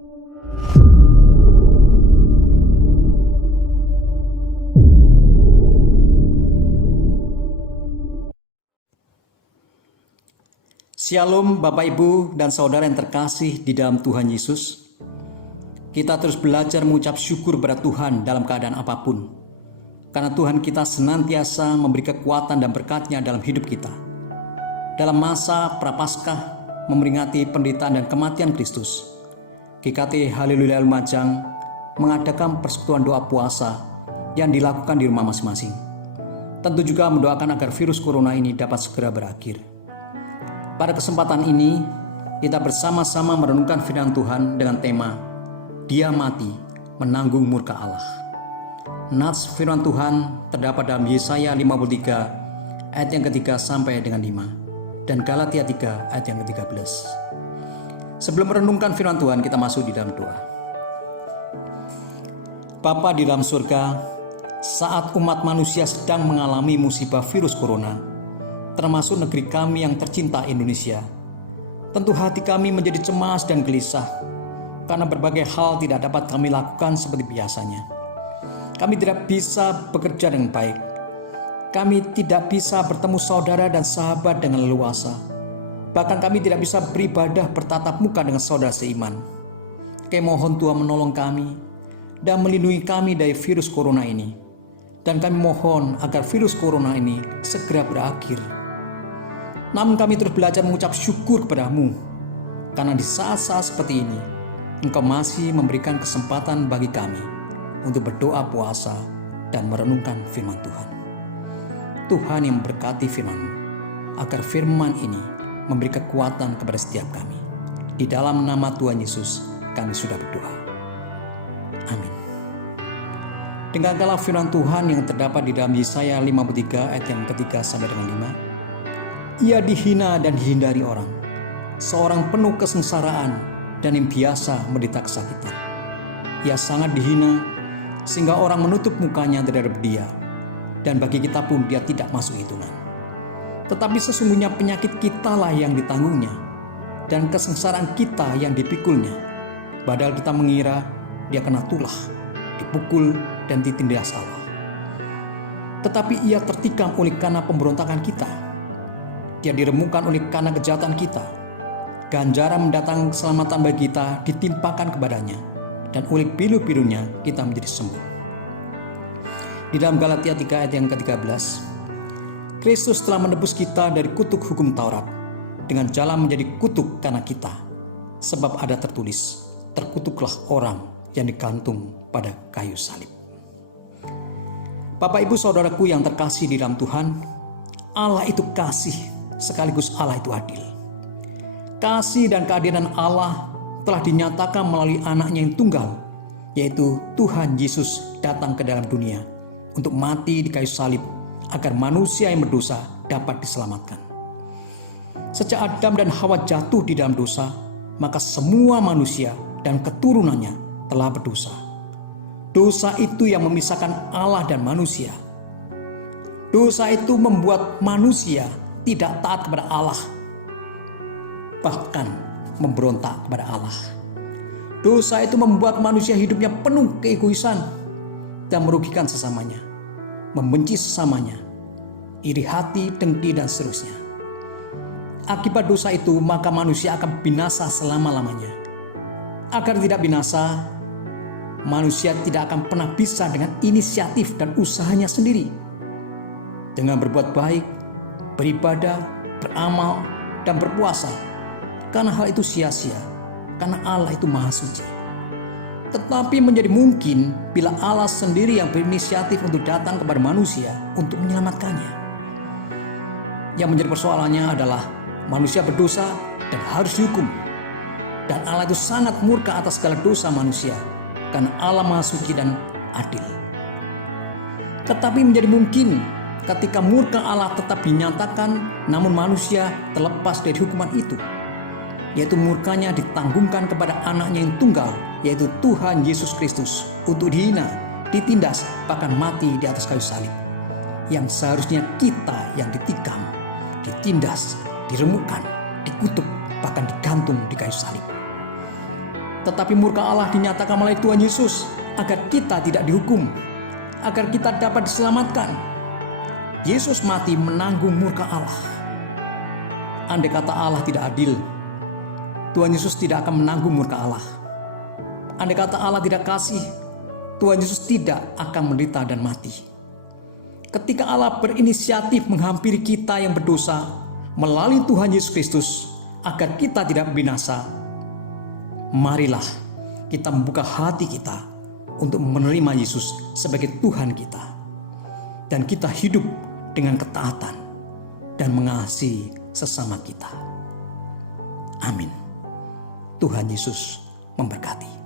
Shalom Bapak Ibu dan Saudara yang terkasih di dalam Tuhan Yesus. Kita terus belajar mengucap syukur kepada Tuhan dalam keadaan apapun. Karena Tuhan kita senantiasa memberi kekuatan dan berkat-Nya dalam hidup kita. Dalam masa Prapaskah memperingati penderitaan dan kematian Kristus, GKT Haleluya Lumajang mengadakan persekutuan doa puasa yang dilakukan di rumah masing-masing. Tentu juga mendoakan agar virus corona ini dapat segera berakhir. Pada kesempatan ini, kita bersama-sama merenungkan firman Tuhan dengan tema Dia mati menanggung murka Allah. Nats firman Tuhan terdapat dalam Yesaya 53 ayat yang ketiga sampai dengan 5 dan Galatia 3 ayat yang ke-13. Sebelum merenungkan firman Tuhan, kita masuk di dalam doa. Bapa di dalam surga, saat umat manusia sedang mengalami musibah virus corona, termasuk negeri kami yang tercinta Indonesia, tentu hati kami menjadi cemas dan gelisah karena berbagai hal tidak dapat kami lakukan seperti biasanya. Kami tidak bisa bekerja dengan baik. Kami tidak bisa bertemu saudara dan sahabat dengan leluasa. Bahkan kami tidak bisa beribadah bertatap muka dengan saudara seiman. Kami mohon Tuhan menolong kami dan melindungi kami dari virus corona ini. Dan kami mohon agar virus corona ini segera berakhir. Namun kami terus belajar mengucap syukur kepada-Mu, karena di saat-saat seperti ini, Engkau masih memberikan kesempatan bagi kami untuk berdoa puasa dan merenungkan firman Tuhan. Tuhan yang memberkati firman-Mu, agar firman ini memberi kekuatan kepada setiap kami. Di dalam nama Tuhan Yesus, kami sudah berdoa. Amin. Dengarkanlah firman Tuhan yang terdapat di dalam Yesaya 53 ayat yang ketiga sampai dengan 5. Ia dihina dan dihindari orang, seorang penuh kesengsaraan dan yang biasa menderita kesakitan. Ia sangat dihina sehingga orang menutup mukanya terhadap dia, dan bagi kita pun dia tidak masuk hitungan. Tetapi sesungguhnya penyakit kitalah yang ditanggungnya, dan kesengsaraan kita yang dipikulnya. Padahal kita mengira dia kena tulah, dipukul dan ditindas Allah. Tetapi ia tertikam oleh karena pemberontakan kita. Dia diremukkan oleh karena kejahatan kita. Ganjaran mendatangkan keselamatan bagi kita ditimpakan kepadanya, dan oleh pilu-pilunya kita menjadi sembuh. Di dalam Galatia 3 ayat yang ke-13, Kristus telah menebus kita dari kutuk hukum Taurat dengan jalan menjadi kutuk karena kita. Sebab ada tertulis, terkutuklah orang yang digantung pada kayu salib. Bapak Ibu Saudaraku yang terkasih di dalam Tuhan, Allah itu kasih, sekaligus Allah itu adil. Kasih dan keadilan Allah telah dinyatakan melalui anaknya yang tunggal, yaitu Tuhan Yesus datang ke dalam dunia untuk mati di kayu salib agar manusia yang berdosa dapat diselamatkan. Sejak Adam dan Hawa jatuh di dalam dosa, maka semua manusia dan keturunannya telah berdosa. Dosa itu yang memisahkan Allah dan manusia. Dosa itu membuat manusia tidak taat kepada Allah, bahkan memberontak kepada Allah. Dosa itu membuat manusia hidupnya penuh keegoisan dan merugikan sesamanya, membenci sesamanya, iri hati, dengki, dan seterusnya. Akibat dosa itu, maka manusia akan binasa selama-lamanya. Agar tidak binasa, manusia tidak akan pernah bisa dengan inisiatif dan usahanya sendiri. Dengan berbuat baik, beribadah, beramal, dan berpuasa, karena hal itu sia-sia, karena Allah itu maha suci. Tetapi menjadi mungkin bila Allah sendiri yang berinisiatif untuk datang kepada manusia untuk menyelamatkannya. Yang menjadi persoalannya adalah manusia berdosa dan harus dihukum. Dan Allah itu sangat murka atas segala dosa manusia, karena Allah maha suci dan adil. Tetapi menjadi mungkin ketika murka Allah tetap dinyatakan, namun manusia terlepas dari hukuman itu, yaitu murkanya ditanggungkan kepada anaknya yang tunggal, yaitu Tuhan Yesus Kristus, untuk dihina, ditindas, bahkan mati di atas kayu salib. Yang seharusnya kita yang ditikam, ditindas, diremukkan, dikutuk, bahkan digantung di kayu salib. Tetapi murka Allah dinyatakan melalui Tuhan Yesus agar kita tidak dihukum, agar kita dapat diselamatkan. Yesus mati menanggung murka Allah. Andai kata Allah tidak adil, Tuhan Yesus tidak akan menanggung murka Allah. Andai kata Allah tidak kasih, Tuhan Yesus tidak akan menderita dan mati. Ketika Allah berinisiatif menghampiri kita yang berdosa melalui Tuhan Yesus Kristus agar kita tidak binasa, marilah kita membuka hati kita untuk menerima Yesus sebagai Tuhan kita. Dan kita hidup dengan ketaatan dan mengasihi sesama kita. Amin. Tuhan Yesus memberkati.